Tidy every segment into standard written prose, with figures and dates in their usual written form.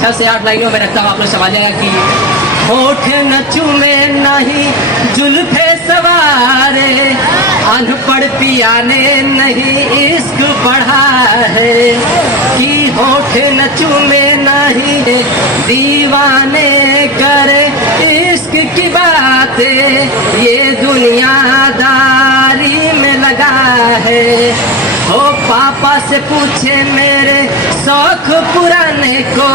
6 से 8 लाइनों में रखता हूँ, आप लोग समझिएगा कि होठ न चूमे नहीं जुल्फे सवारे, अनपढ़ पिया ने नहीं इश्क पढ़ा है। कि होठ न चूमे नहीं दीवाने करे इश्क की बातें, ये दुनियादारी में लगा है। हो पापा से पूछे मेरे शौक पुराने को,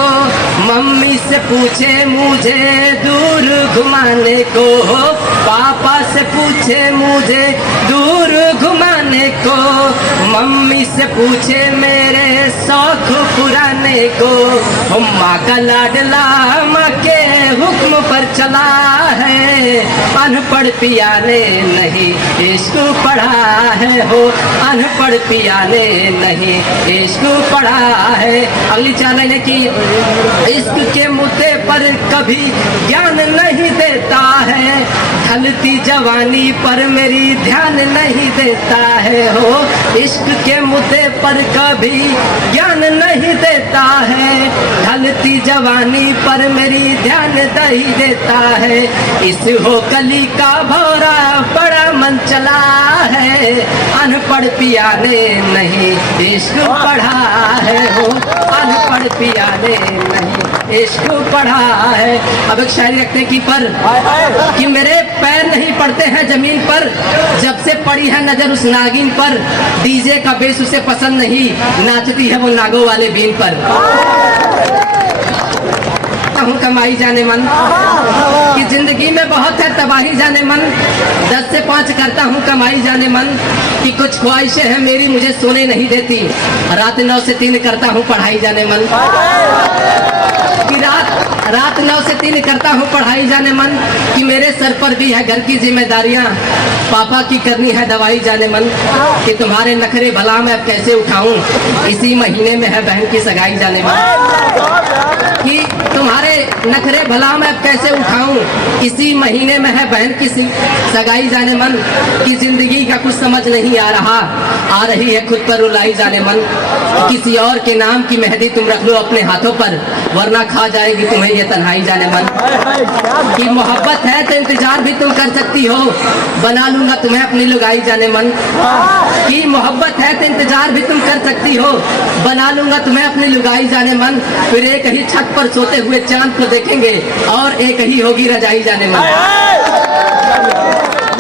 मम्मी से पूछे मुझे दूर घुमाने को। हो पापा से पूछे मुझे दूर घुमाने को, मम्मी से पूछे मेरे शौक पुराने को। हो माँ का लाडला माँ के हुक्म पर चला है, अनपढ़ पिया ने नहीं इश्क पढ़ा है। हो अनपढ़ पिया ने नहीं इश्क पढ़ा है। अगली 4 लाइनें की इश्क के मुद्दे पर कभी ज्ञान नहीं देता है, ढलती जवानी पर मेरी ध्यान नहीं देता है। हो इश्क के मुद्दे पर कभी ज्ञान नहीं देता है, ढलती जवानी पर मेरी ध्यान नहीं देता है। इस हो कली का भौरा बड़ा मन चला है, अनपढ़ पिया ने नहीं इश्क पढ़ा है। हो अनपढ़ पिया ने नहीं इश्क पढ़ा है। अब एक शायरी रखते की पर कि मेरे पैर नहीं पड़ते हैं जमीन पर, जब से पड़ी है नजर उस नागिन पर, डीजे का बेस उसे पसंद नहीं, नाचती है वो नागों वाले बीन पर। हूँ कमाई जाने मन कि जिंदगी में बहुत है तबाही जाने मन, 10 से 5 करता हूँ कमाई जाने मन। कि कुछ ख्वाहिशें हैं मेरी मुझे सोने नहीं देती, रात 9 से 3 करता हूँ पढ़ाई जाने मन। कि रात 9 से 3 करता हूँ पढ़ाई जाने मन। कि मेरे सर पर भी है घर की जिम्मेदारियाँ, पापा की करनी है दवाई जाने मन। कि तुम्हारे नखरे भला मैं अब कैसे उठाऊं, इसी महीने में है बहन की सगाई जाने मन। कि तुम्हारे नखरे भला मैं अब कैसे उठाऊं, इसी महीने में है बहन की सगाई जाने मन। कि जिंदगी का कुछ समझ नहीं आ रहा, आ रही है खुद पर रुलाई जाने मन। किसी और के नाम की मेहंदी तुम रख लो अपने हाथों पर, वरना खा जाएगी तुम्हें ये तन्हाई जाने मन। कि मोहब्बत है तो इंतजार भी तुम कर सकती हो, बना लूंगा तुम्हें अपनी लुगाई जाने मन। कि मोहब्बत है तो इंतजार भी तुम कर सकती हो, बना लूंगा तुम्हें अपनी लुगाई जाने मन। फिर एक ही छत पर सोते हुए चांद को देखेंगे और एक ही होगी रजाई जाने मन।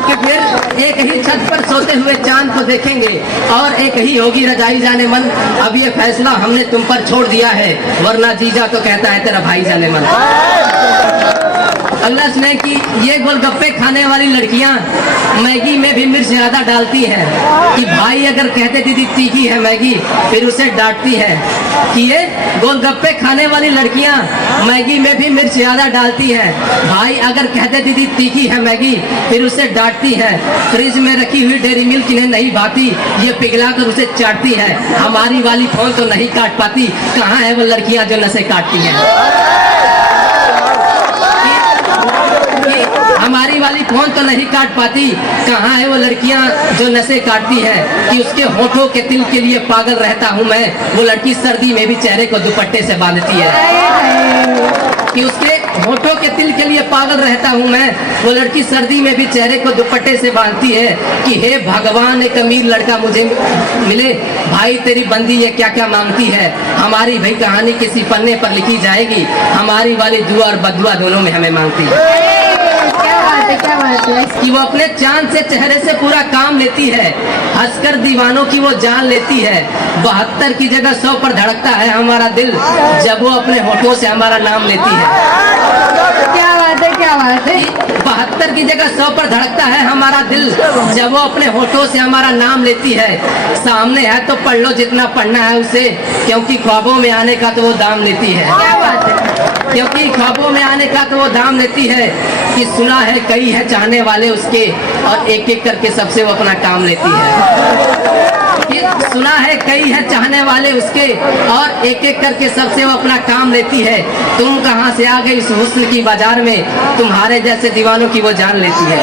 कि फिर एक ही छत पर सोते हुए चांद को देखेंगे और एक ही होगी रजाई जाने मन। अब ये फैसला हमने तुम पर छोड़ दिया है, वरना जीजा तो कहता है तेरा भाई जाने मन। अल्लाह ने कि ये गोलगप्पे खाने वाली लड़कियां मैगी में भी मिर्च ज्यादा डालती है। कि भाई अगर कहते दीदी तीखी है मैगी, फिर उसे डांटती है। कि ये गोलगप्पे खाने वाली लड़कियां मैगी में भी मिर्च ज्यादा डालती है, भाई अगर कहते दीदी तीखी है मैगी, फिर उसे डांटती है। फ्रिज में रखी हुई डेयरी मिल्क इन्हें नहीं भाती, ये पिघला कर उसे चाटती है। हमारी वाली फोन तो नहीं काट पाती, कहाँ है वो लड़कियां जो नसें काटती हैं। हमारी वाली फोन तो नहीं काट पाती, कहाँ है वो लड़कियां जो नसें काटती है। कि उसके होठों के तिल के लिए पागल रहता हूँ मैं, वो लड़की सर्दी में भी चेहरे को दुपट्टे से बांधती है। कि उसके होठों के तिल के लिए पागल रहता हूँ मैं, वो लड़की सर्दी में भी चेहरे को दुपट्टे से बांधती है। कि हे भगवान एक अमीर लड़का मुझे मिले, भाई तेरी बंदी ये क्या क्या मांगती है। हमारी भाई कहानी किसी पन्ने पर लिखी जाएगी, हमारी वाली दुआ और बदुआ दोनों में हमें मांगती है। क्या बात है कि वो अपने चांद से चेहरे से पूरा काम लेती है, हंसकर दीवानों की वो जान लेती है। 72 की जगह 100 पर धड़कता है हमारा दिल, जब वो अपने होठों से हमारा नाम लेती है। क्या बात है 72 की जगह 100 पर धड़कता है हमारा दिल, जब वो अपने होठों से हमारा नाम लेती है। सामने है तो पढ़ लो जितना पढ़ना है उसे, क्योंकि ख्वाबों में आने का तो वो दाम लेती है। क्या बात है क्योंकि ख्वाबों में आने का तो वो दाम लेती है। कि सुना है कई है चाहने वाले उसके, और एक एक करके सबसे वो अपना काम लेती है। कि सुना है कई है चाहने वाले उसके, और एक एक करके सबसे वो अपना काम लेती है। तुम कहाँ से आ गई इस हुस्न की बाजार में, तुम्हारे जैसे दीवानों की वो जान लेती है।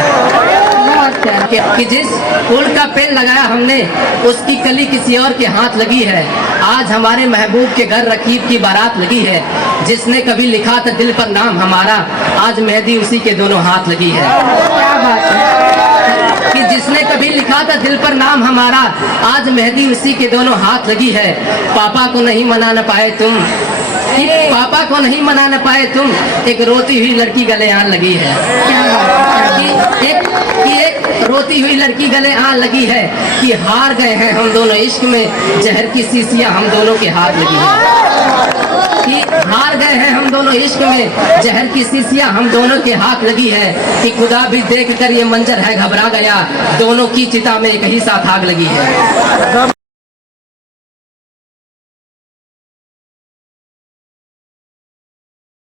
बात है। कि जिस फूल का पेड़ लगाया हमने उसकी कली किसी और के हाथ लगी है। आज हमारे महबूब के घर रकीब की बारात लगी है। जिसने कभी लिखा था दिल पर नाम हमारा, आज मेहंदी उसी के दोनों हाथ लगी है। क्या बात है। कि जिसने कभी लिखा था दिल पर नाम हमारा, आज मेहंदी उसी के दोनों हाथ लगी है। पापा को नहीं मना न पाए तुम, कि पापा को नहीं मना न पाए तुम, एक रोती हुई लड़की गले आन लगी है। क्या बात है। कि एक रोती हुई लड़की गले आन लगी है। कि हार गए हैं हम दोनों इश्क में, जहर की शीशियां हम दोनों के हाथ लगी है। कि हार गए हैं हम दोनों इश्क में, जहर की शीशियां हम दोनों के हाथ लगी है। कि खुदा भी देख कर ये मंजर है घबरा गया, दोनों की चिता में एक ही साथ आग लगी है।